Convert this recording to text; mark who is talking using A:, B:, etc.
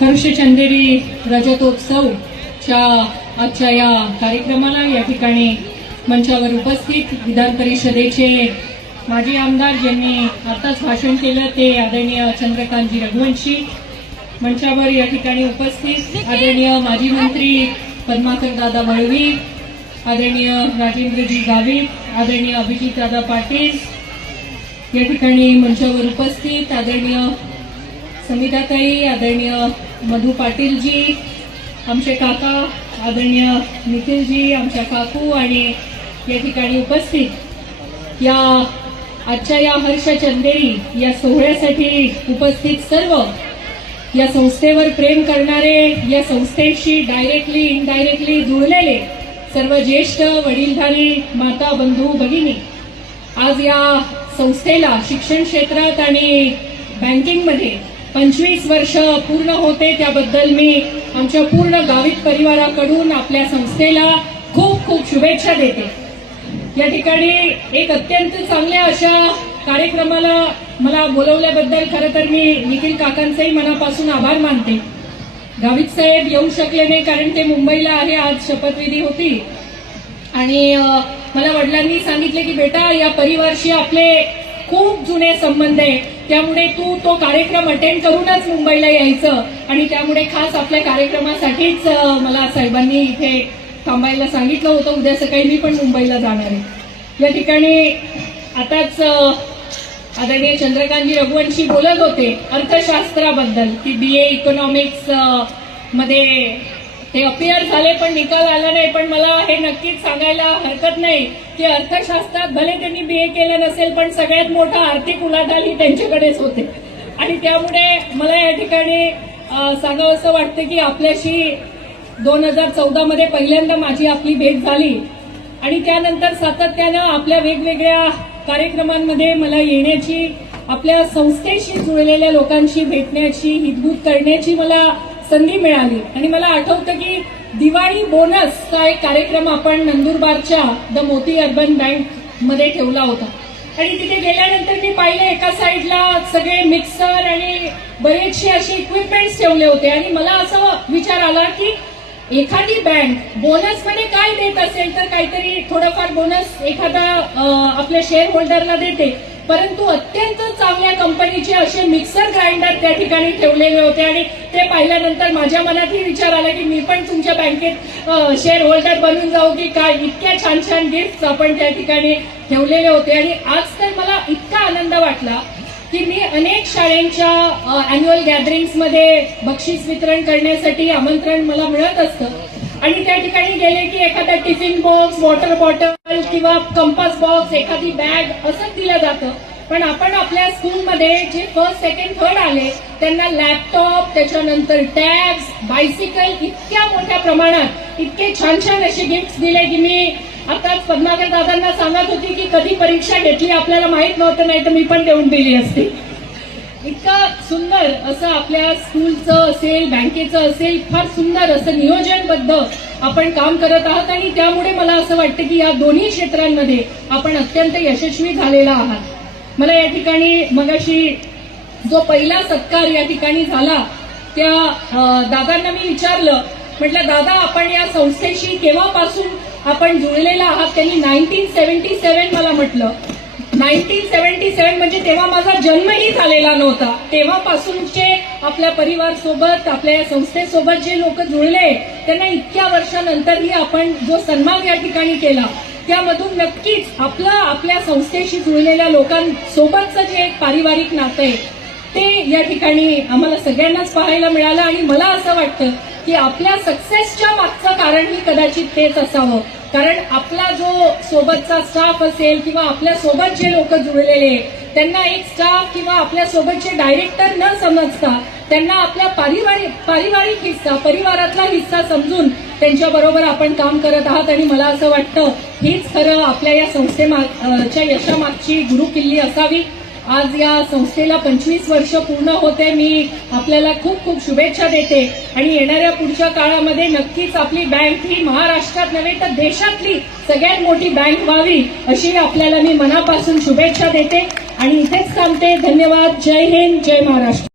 A: हर्ष चंदेरी रजतोत्सवच्या आजच्या या कार्यक्रमाला या ठिकाणी मंचावर उपस्थित विधान परिषदेचे माजी आमदार ज्यांनी आताच भाषण केलं ते आदरणीय चंद्रकांतजी रघुवंशी मंचावर या ठिकाणी उपस्थित आदरणीय माजी मंत्री पद्माकर दादा मळवी आदरणीय राजेंद्रजी गावित आदरणीय अभिजित दादा पाटील या ठिकाणी मंचावर उपस्थित आदरणीय समिताताई आदरणीय मधू पाटीलजी आमचे काका आदरणीय जी आमच्या काकू आणि या ठिकाणी उपस्थित या आजच्या या हर्ष चंदेरी या सोहळ्यासाठी उपस्थित सर्व या संस्थेवर प्रेम करणारे या संस्थेशी डायरेक्टली इनडायरेक्टली जुळलेले सर्व ज्येष्ठ वडीलधारी माता बंधू भगिनी आज या संस्थेला शिक्षण क्षेत्रात आणि बँकिंगमध्ये पंचवीस वर्ष पूर्ण होते त्याबद्दल मी आमच्या पूर्ण गावित परिवाराकडून आपल्या संस्थेला खूप खूप शुभेच्छा देते या ठिकाणी एक अत्यंत चांगल्या अशा कार्यक्रमाला मला बोलवल्याबद्दल खरं तर मी निखिल काकांचेही मनापासून आभार मानते गावित साहेब येऊ शकले नाही कारण ते मुंबईला आहे आज शपथविधी होती आणि मला वडिलांनी सांगितले की बेटा या परिवारशी आपले खूप जुने संबंध आहे त्यामुळे तू तो कार्यक्रम अटेंड करूनच मुंबईला यायचं आणि त्यामुळे खास आपल्या कार्यक्रमासाठीच मला साहेबांनी इथे थांबायला सांगितलं होतं उद्या सकाळी मी पण मुंबईला जाणार आहे या ठिकाणी आताच आदरणीय चंद्रकांतजी रघुवंशी बोलत होते अर्थशास्त्राबद्दल की बी ए इकॉनॉमिक्स मध्ये हे अपियर झाले पण निकाल आला नाही पण मला हे नक्कीच सांगायला हरकत नाही की अर्थशास्त्रात भले त्यांनी बी ए केलं नसेल पण सगळ्यात मोठा आर्थिक उलाढाल ही त्यांच्याकडेच होते आणि त्यामुळे मला या ठिकाणी सांगावं असं वाटतं की आपल्याशी दोन हजार चौदामध्ये पहिल्यांदा माझी आपली भेट झाली आणि त्यानंतर सातत्यानं आपल्या वेगवेगळ्या कार्यक्रमांमध्ये मला येण्याची आपल्या संस्थेशी जुळलेल्या लोकांशी भेटण्याची हितभूत करण्याची मला संधी मिळाली आणि मला आठवतं की दिवाळी बोनस हा एक कार्यक्रम आपण नंदुरबारच्या द मोती अर्बन बँक मध्ये ठेवला होता आणि तिथे गेल्यानंतर मी पाहिलं एका साईडला सगळे मिक्सर आणि बरेचसे असे इक्विपमेंट्स ठेवले होते आणि मला असा विचार आला की एखादी बँक बोनस मध्ये काय देत असेल तर काहीतरी थोडंफार बोनस एखादा आपल्या शेअर होल्डरला देते परंतु अत्यंत चांगल्या कंपनीचे असे मिक्सर ग्राइंडर त्या ठिकाणी ठेवलेले होते आणि ते पाहिल्यानंतर माझ्या मनातही विचार आला की मी पण तुमच्या बँकेत शेअर होल्डर बनून जाऊ की काय इतक्या छान छान गिफ्ट आपण त्या ठिकाणी ठेवलेले होते आणि आज तर मला इतका आनंद वाटला की मी अनेक शाळेंच्या अॅन्युअल मध्ये बक्षीस वितरण करण्यासाठी आमंत्रण मला मिळत असतं आणि त्या ठिकाणी गेले की एखादा टिफिन बॉक्स वॉटर बॉटल किंवा कंपास बॉक्स एखादी बॅग असंच दिलं जातं पण आपण आपल्या स्कूलमध्ये जे फर्स्ट सेकंड थर्ड आले त्यांना लॅपटॉप त्याच्यानंतर टॅब्स बायसिकल इतक्या मोठ्या प्रमाणात इतके छान छान असे गिफ्ट दिले की मी आता पद्माकर दादांना सांगत होती की कधी परीक्षा घेतली आपल्याला माहीत नव्हतं नाही तर मी पण देऊन दिली असती इतका सुंदर असं आपल्या स्कूलचं असेल बँकेचं असेल फार सुंदर असं नियोजनबद्ध आपण काम करत आहात आणि त्यामुळे मला असं वाटतं की या दोन्ही क्षेत्रांमध्ये आपण अत्यंत यशस्वी झालेला आहात मला या ठिकाणी मगाशी जो पहिला सत्कार या ठिकाणी झाला त्या दादांना मी विचारलं म्हटलं दादा आपण या संस्थेशी केव्हापासून आपण जुळलेला आहात त्यांनी नाईन्टीन मला म्हटलं नाईन्टीन सेव्हन्टी सेव्हन म्हणजे तेव्हा माझा जन्मही झालेला नव्हता तेव्हापासूनचे आपल्या परिवार सोबत आपल्या संस्थेसोबत जे लोक जुळले त्यांना इतक्या वर्षानंतरही आपण जो सन्मान या ठिकाणी केला त्यामधून नक्कीच आपलं आपल्या संस्थेशी जुळलेल्या लोकांसोबतचं जे एक पारिवारिक नातं आहे ते या ठिकाणी आम्हाला सगळ्यांनाच पाहायला मिळालं आणि मला असं वाटतं की आपल्या सक्सेसच्या मागचं कारण कारणही कदाचित तेच असावं कारण आपला जो सोबतचा स्टाफ असेल किंवा आपल्या सोबत जे लोक जुळलेले त्यांना एक स्टाफ किंवा आपल्या सोबतचे डायरेक्टर न समजता त्यांना आपल्या पारिवारिक पारिवारिक हिस्सा परिवारातला हिस्सा समजून त्यांच्याबरोबर आपण काम करत आहात आणि मला असं वाटतं हीच खरं आपल्या या संस्थेमागच्या यशामागची गुरुकिल्ली असावी आज या संस्थेला पंचवीस वर्ष पूर्ण होते मी आपल्याला खूप खूप शुभेच्छा देते आणि येणाऱ्या पुढच्या काळामध्ये नक्कीच आपली बँक ही महाराष्ट्रात नव्हे तर देशातली सगळ्यात मोठी बँक व्हावी अशी आपल्याला मी मनापासून शुभेच्छा देते आणि इथेच थांबते धन्यवाद जय हिंद जय महाराष्ट्र